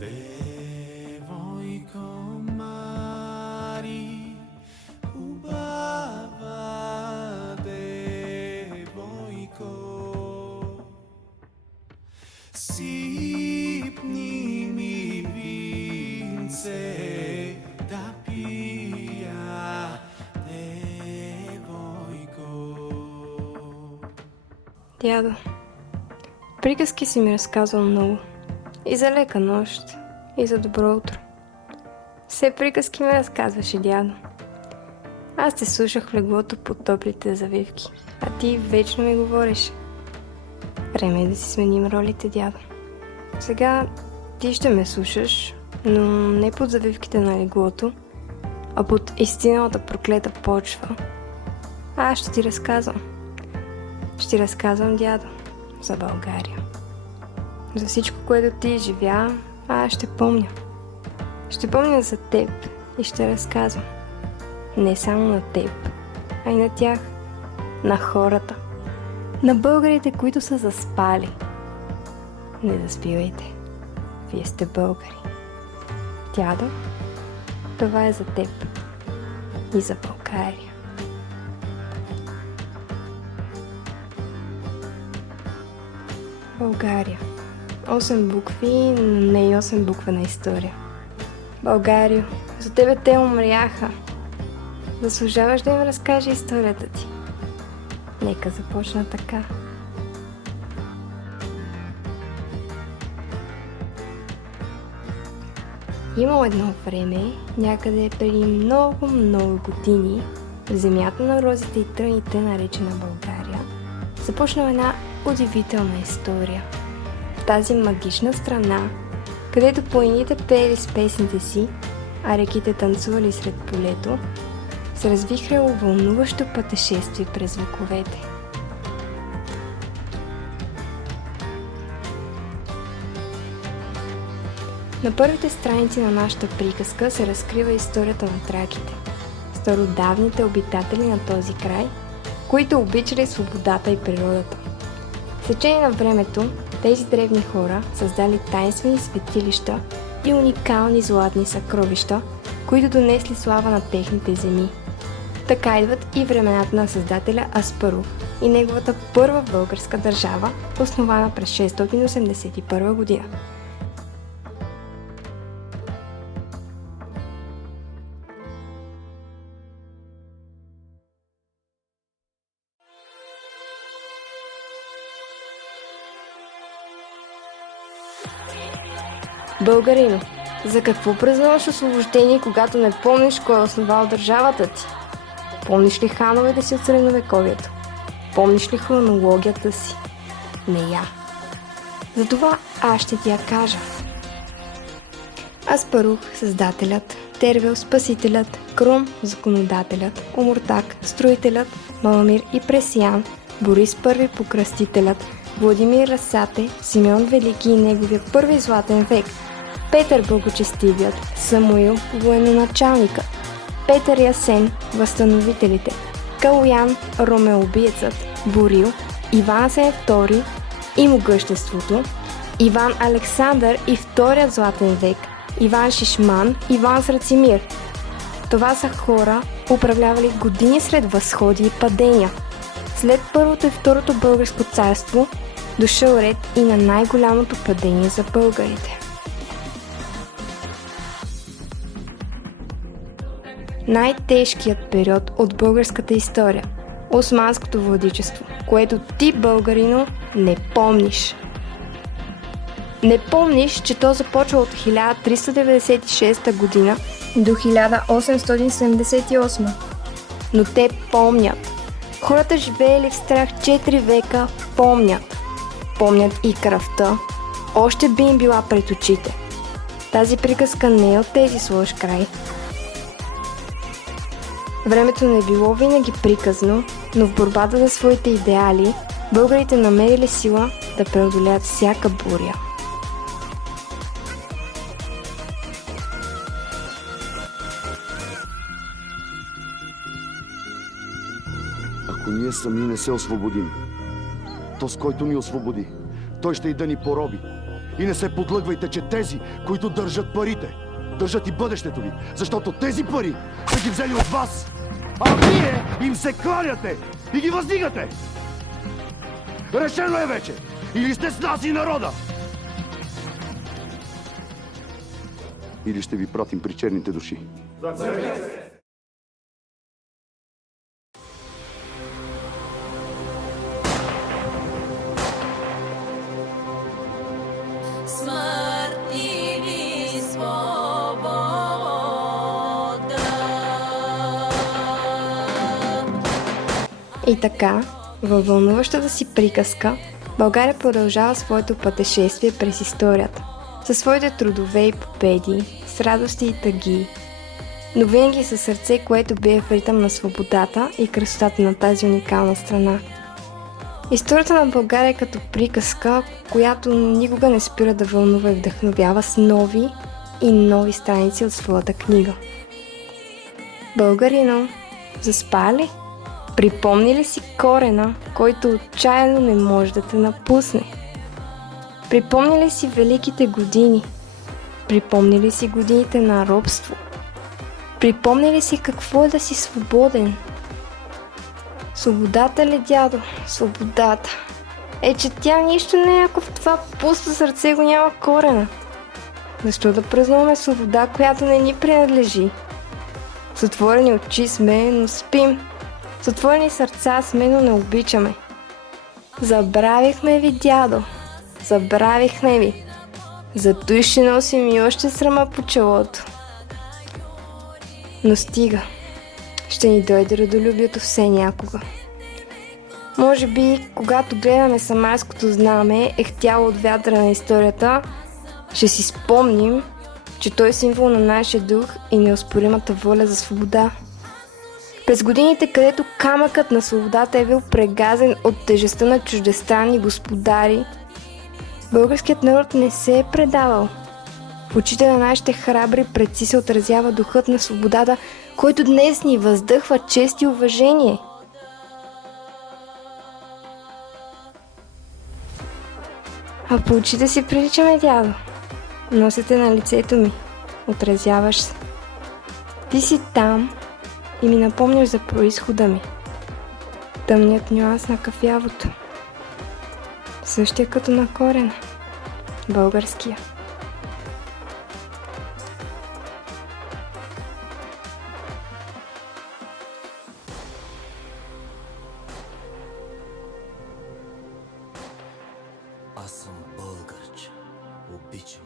Devojko Mari, hubava devojko, sipni mi vince da pija, devojko. Дядо, приказки си ми разказвал много. И за лека нощ, и за добро утро. Все приказки ми разказваше дядо. Аз те слушах в леглото под топлите завивки, а ти вечно ми говориш. Време е да си сменим ролите, дядо. Сега ти ще ме слушаш, но не под завивките на леглото, а под истиналата проклета почва. А аз ще ти разказвам. Ще ти разказвам, дядо, за България. За всичко, което ти изживя, аз ще помня. Ще помня за теб и ще разказвам. Не само на теб, а и на тях, на хората, на българите, които са заспали. Не заспивайте, вие сте българи. Дядо, това е за теб и за България. България. 8 букви, но не и 8 буквена история. Българио, за тебе те умряха. Заслужаваш да им разкаже историята ти. Нека започна така. Имало едно време, някъде преди много години, в земята на розите и тръните, наречена България, започна една удивителна история. В тази магична страна, където планините пеели с песните си, а реките танцували сред полето, се развихряло вълнуващо пътешествие през вековете. На първите страници на нашата приказка се разкрива историята на траките, стародавните обитатели на този край, които обичали свободата и природата. В течение на времето тези древни хора създали тайнствени светилища и уникални златни съкровища, които донесли слава на техните земи. Така идват и времената на създателя Аспарух и неговата първа българска държава, основана през 681 година. Българино, за какво празнуваш освобождение, когато не помниш кой е основал държавата ти? Помниш ли хановете си от средновековието? Помниш ли хронологията си? Не я. Затова аз ще ти я кажа. Аспарух, създателят, Тервел, спасителят, Крум, законодателят, Омуртак, строителят, Маламир и Пресиян, Борис I, покръстителят, Владимир Расате, Симеон Велики и неговия първи златен век, Петър Благочестивият, Самуил, военачалникът, Петър и Асен, възстановителите, Калоян, ромеубиецът, Борил, Иван Асен II и могъществото, Иван Александър и вторият златен век, Иван Шишман, Иван Срацимир. Това са хора, управлявали години след възходи и падения. След първото и второто българско царство дошъл ред и на най-голямото падение за българите. Най-тежкият период от българската история – османското владичество, което ти, българино, не помниш. Не помниш, че то започва от 1396 година до 1878. Но те помнят. Хората живеели в страх 4 века, помнят. Помнят и кръвта. Още би им била пред очите. Тази приказка не е от тези с лош край. Времето не било винаги приказно, но в борбата за своите идеали, българите намерили сила да преодолеят всяка буря. Ако ние сами не се освободим, то с който ни освободи, той ще и да ни пороби. И не се подлъгвайте, че тези, които държат парите, държат и бъдещето ви. Защото тези пари са ги взели от вас, а вие им се кланяте и ги въздигате. Решено е вече. Или сте с нас и народа, или ще ви пратим при черните души. Смърт или свобода. И така, във вълнуващата си приказка, България продължава своето пътешествие през историята, със своите трудове и победи, с радости и тъги, но винаги със сърце, което бие в ритъм на свободата и красотата на тази уникална страна. Историята на България е като приказка, която никога не спира да вълнува и вдъхновява с нови и нови страници от своята книга. Българино, заспа ли? Припомни ли си корена, който отчаяно не може да те напусне? Припомни ли си великите години? Припомни ли си годините на робство? Припомни ли си какво е да си свободен? Свободата ли, дядо? Свободата. Е, че тя нищо не е, ако в това пусто сърце го няма корена. Защо да празнуваме свобода, която не ни принадлежи? С отворени очи сме, но спим. С отворени сърца сме, но не обичаме. Забравихме ви, дядо. Забравихме ви. Зато ще носим и още срама по челото. Но стига. Ще ни дойде родолюбието все някога. Може би, когато гледаме самарското знаме, ехтяло от вятъра на историята, ще си спомним, че той е символ на нашия дух и неоспоримата воля за свобода. През годините, където камъкът на свободата е бил прегазен от тежестта на чуждестранни господари, българският народ не се е предавал. В очите на нашите храбри предци се отразява духът на свободата, който днес ни въздъхва чест и уважение. А по очите си приличаме, дядо. Носите на лицето ми. Отразяваш се. Ти си там и ми напомняш за произхода ми. Тъмният нюанс на кафявото. Същия като на корена. Българския. Аз съм българче, обичам